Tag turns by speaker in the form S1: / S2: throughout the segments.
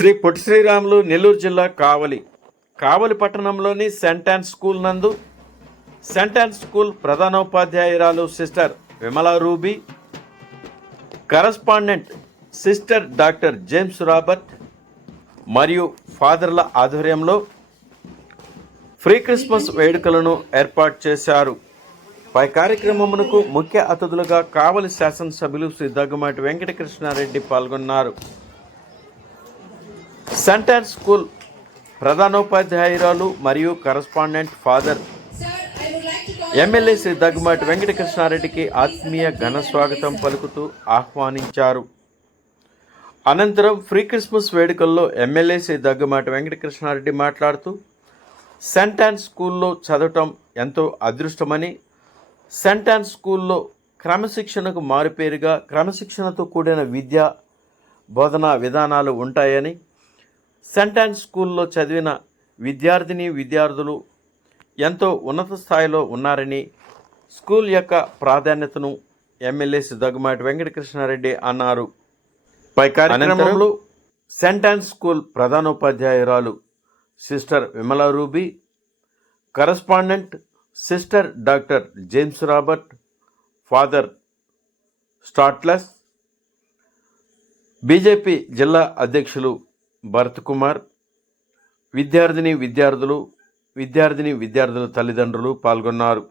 S1: శ్రీ పొట్టి శ్రీరాములు నెల్లూరు జిల్లా కావలి. కావలి పట్టణంలోని సెంటాన్ స్కూల్ నందు సెంటాన్ school ప్రధానోపాధ్యాయురాలు sister Vimala Ruby correspondent sister doctor James Robert మరియు ఫాదర్ల ఆధ్వర్యంలో ఫ్రీ క్రిస్మస్ వేడుకలను ఏర్పాటు చేశారు. పై కార్యక్రమమునకు ముఖ్య అతిథులుగా కావలి శాసనసభ్యులు శ్రీ దగ్గుమాటి వెంకటకృష్ణారెడ్డి పాల్గొన్నారు. సెంటర్ స్కూల్ ప్రధానోపాధ్యాయురాలు మరియు correspondent father MLA Shri Daggumati వెంకటకృష్ణారెడ్డికి ఆత్మీయ ఘన స్వాగతం పలుకుతూ ఆహ్వానించారు. అనంతరం ఫ్రీ క్రిస్మస్ వేడుకల్లో ఎమ్మెల్యే శ్రీ దగ్గుమాటి వెంకటకృష్ణారెడ్డి మాట్లాడుతూ సెంటాన్ స్కూల్లో చదవటం ఎంతో అదృష్టమని సెంటాన్ స్కూల్లో క్రమశిక్షణకు మారుపేరుగా క్రమశిక్షణతో కూడిన విద్య బోధనా విధానాలు ఉంటాయని సెంటాన్ స్కూల్లో చదివిన విద్యార్థిని విద్యార్థులు ఎంతో ఉన్నత స్థాయిలో ఉన్నారని స్కూల్ యొక్క ప్రాధాన్యతను ఎమ్మెల్యే దగ్గుమాటి వెంకటకృష్ణారెడ్డి అన్నారు. పై కార్యక్రమంలో St Ann's school ప్రధానోపాధ్యాయురాలు sister Vimala Ruby correspondent sister doctor James Robert father స్టాట్లెస్ BJP జిల్లా అధ్యక్షులు భరత్ కుమార్ విద్యార్థిని విద్యార్థులు విద్యార్థిని విద్యార్థుల తల్లిదండ్రులు పాల్గొన్నారు.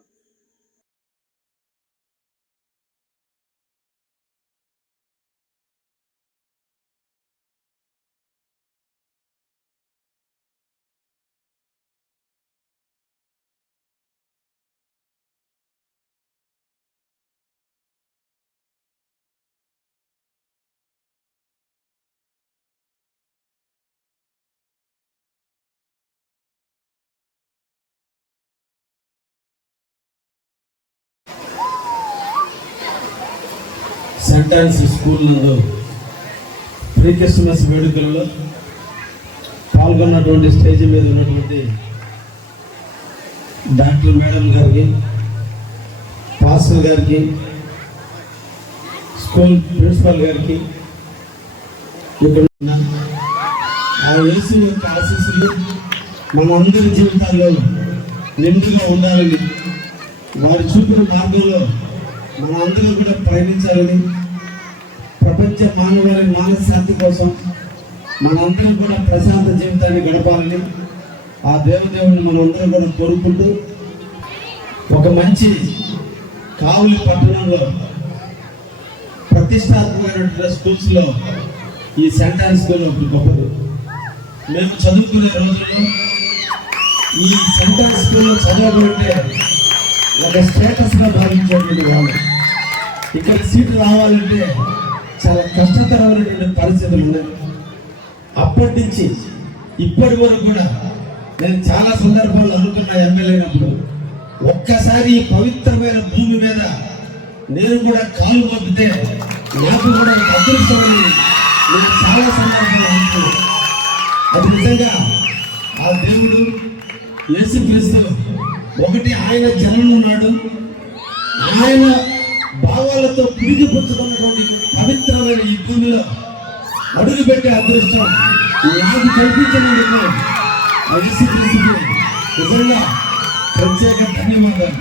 S2: సెంటాన్స్ స్కూల్ నందు ప్రీ క్రిస్మస్ వేడుకలలో పాల్గొన్నటువంటి స్టేజ్ మీద ఉన్నటువంటి డాక్టర్ మేడం గారికి పాస్టర్ గారికి స్కూల్ ప్రిన్సిపల్ గారికి ఇక్కడ ఆ యేసు యొక్క ఆశీస్సులు మనందరి జీవితాల్లో నిండుగా ఉండాలని వారి చూపిన మార్గంలో మనందరం కూడా పయనించాలని ప్రపంచ మానవాళి మానశాంతి కోసం మనందరం కూడా ప్రశాంత జీవితాన్ని గడపాలని ఆ దేవదేవుని మనందరం కూడా కోరుకుంటూ ఒక మంచి కావులి పట్టణంలో ప్రతిష్టాత్మకమైనటువంటి స్కూల్స్లో ఈ సెంటర్ స్కూల్ ఒకటి గొప్పది. మేము చదువుకునే రోజుల్లో ఈ సెంటర్ స్కూల్లో చదవకుంటే ఒక స్టేటస్గా భావించేటువంటి వాళ్ళు. ఇక్కడ సీట్ రావాలంటే చాలా కష్టతరమైనటువంటి పరిస్థితులు. ఉన్నాయి అప్పటి నుంచి ఇప్పటి వరకు కూడా నేను చాలా సందర్భాల్లో అనుకున్న ఎమ్మెల్యేనప్పుడు ఒక్కసారి ఈ పవిత్రమైన భూమి మీద నేను కూడా కాలు మోపితే నాకు కూడా అదృష్టమని నేను చాలా సందర్భాలు అనుకున్నాను. అది నిజంగా ఆ దేవుడు యేసుక్రీస్తు ఒకటి ఆయన జనం ఉన్నాడు. ఆయన భావాలతో పిడిగి పుచ్చుకున్నటువంటి పవిత్రమైన ఈ భూమిలో అడుగు పెట్టే అదృష్టం నాకు కల్పించలేదు ఆ నిజంగా ప్రత్యేక ధన్యవాదాలు.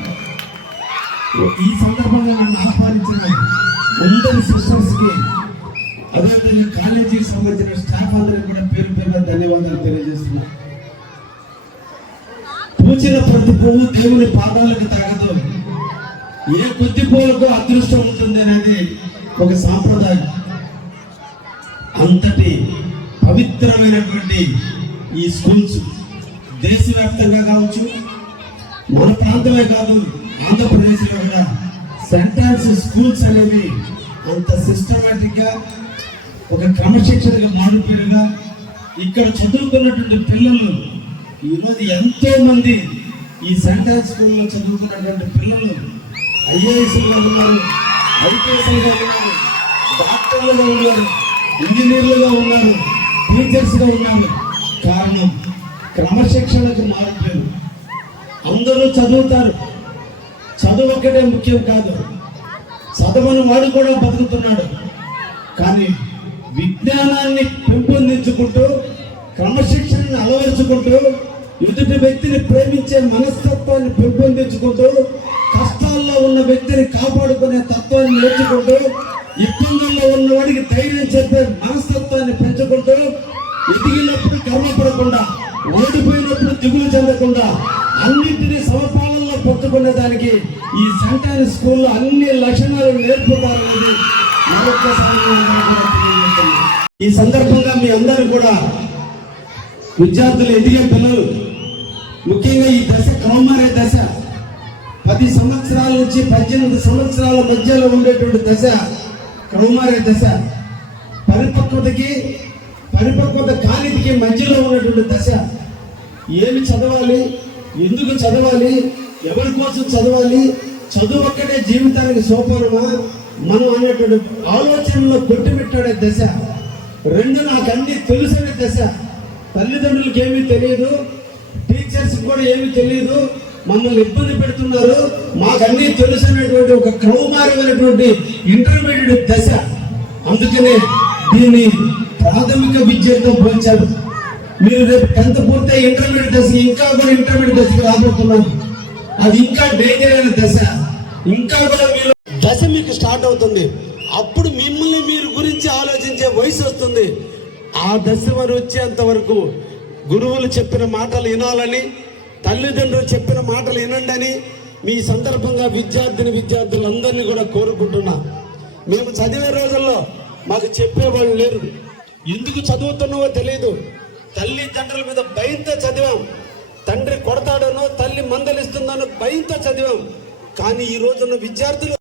S2: ఈ సందర్భంగా నన్ను ఆహ్వానించిన అందరి సిస్టర్స్కి అదేవిధంగా కాలేజీకి సంబంధించిన స్టాఫ్ అందరికి కూడా పేరు పేరున ధన్యవాదాలు తెలియజేస్తున్నా. పూచిన ప్రతి పువ్వు దేవుని పాదాలకు తగదు. ఏ కొద్ది పువ్వులకు అదృష్టం ఉంటుంది అనేది ఒక సాంప్రదాయం. అంతటి పవిత్రమైనటువంటి ఈ స్కూల్స్ దేశవ్యాప్తంగా కావచ్చు మన ప్రాంతమే కాదు ఆంధ్రప్రదేశ్లో కూడా సెంటాన్స్ స్కూల్స్ అనేవి అంత సిస్టమేటిక్గా ఒక క్రమశిక్షణగా మారుపేరుగా ఇక్కడ చదువుకున్నటువంటి పిల్లలు ఈరోజు ఎంతో మంది ఈ సెంటర్ స్కూల్లో చదువుకున్నటువంటి పిల్లలు ఐఏఎస్లుగా ఉన్నారు ఐపీఎస్లుగా ఉన్నారు డాక్టర్లుగా ఉన్నారు. ఇంజనీర్లుగా ఉన్నారు టీచర్స్గా ఉన్నారు. కారణం క్రమశిక్షణకు మారట్లేదు. అందరూ చదువుతారు. చదువు ఒక్కటే ముఖ్యం కాదు. చదవని వాడు కూడా బతుకుతున్నాడు. కానీ విజ్ఞానాన్ని పెంపొందించుకుంటూ క్రమశిక్షణను అలవరుచుకుంటూ ఎదుటి వ్యక్తిని ప్రేమించే మనస్తత్వాన్ని పెంపొందించుకుంటూ కష్టాల్లో ఉన్న వ్యక్తిని కాపాడుకునే తత్వాన్ని నేర్చుకుంటూ ఇబ్బందుల్లో ఉన్నవాడికి ధైర్యం చెప్పే మనస్తత్వాన్ని పెంచుకుంటూ ఎదిగినప్పుడు కర్మపడకుండా ఓడిపోయినప్పుడు దిగులు చెందకుండా అన్నింటినీ సమపాలనలో పట్టుకునే దానికి ఈ సెంటర్ స్కూల్లో అన్ని లక్షణాలు నేర్పుతారనేది మరొకసారి ఈ సందర్భంగా మీ అందరూ కూడా విద్యార్థులు ఎదిగే పిల్లలు ముఖ్యంగా ఈ దశ కౌమార్య దశ పది సంవత్సరాల నుంచి పద్దెనిమిది సంవత్సరాల మధ్యలో ఉండేటువంటి దశ కౌమారే దశ పరిపక్వతకి పరిపక్వత కానిదికి మధ్యలో ఉన్నటువంటి దశ. ఏమి చదవాలి? ఎందుకు చదవాలి? ఎవరి కోసం చదవాలి? చదువు ఒక్కటే జీవితానికి సోపానమా? మనం అనేటువంటి ఆలోచనలో కొట్టుమిట్టాడే దశ. రెండు నాకు అన్ని తెలుసనే దశ. తల్లిదండ్రులకి ఏమీ తెలియదు. టీచర్స్ కూడా ఏమీ తెలియదు. మమ్మల్ని ఇబ్బంది పెడుతున్నారు. మాకు అన్ని ఒక కౌమారమైనటువంటి ఇంటర్మీడియట్ దశ. అందుకనే దీన్ని ప్రాథమిక విద్యతో పోల్చారు మీరు రేపు టెన్త్ పూర్తయి ఇంటర్మీడియట్ దశ ఇంకా కూడా ఇంటర్మీడియట్ దశకి రాబోతున్నారు అది ఇంకా డేంజర్ అయిన దశ. ఇంకా కూడా మీరు దశ మీకు స్టార్ట్ అవుతుంది. అప్పుడు మిమ్మల్ని మీరు గురించి ఆలోచించే వయసు వస్తుంది. ఆ దశ వరకు వచ్చేంత వరకు గురువులు చెప్పిన మాటలు వినాలని తల్లిదండ్రులు చెప్పిన మాటలు వినండి మీ సందర్భంగా విద్యార్థిని విద్యార్థులందరినీ కూడా కోరుకుంటున్నా. మేము చదివే రోజుల్లో మాకు చెప్పేవాళ్ళు లేరు. ఎందుకు చదువుతున్నావో తెలియదు తల్లిదండ్రుల మీద భయంతో చదివాం. తండ్రి కొడతాడనో తల్లి మందలిస్తుందనో భయంతో చదివాం. కానీ ఈ రోజున్న విద్యార్థులు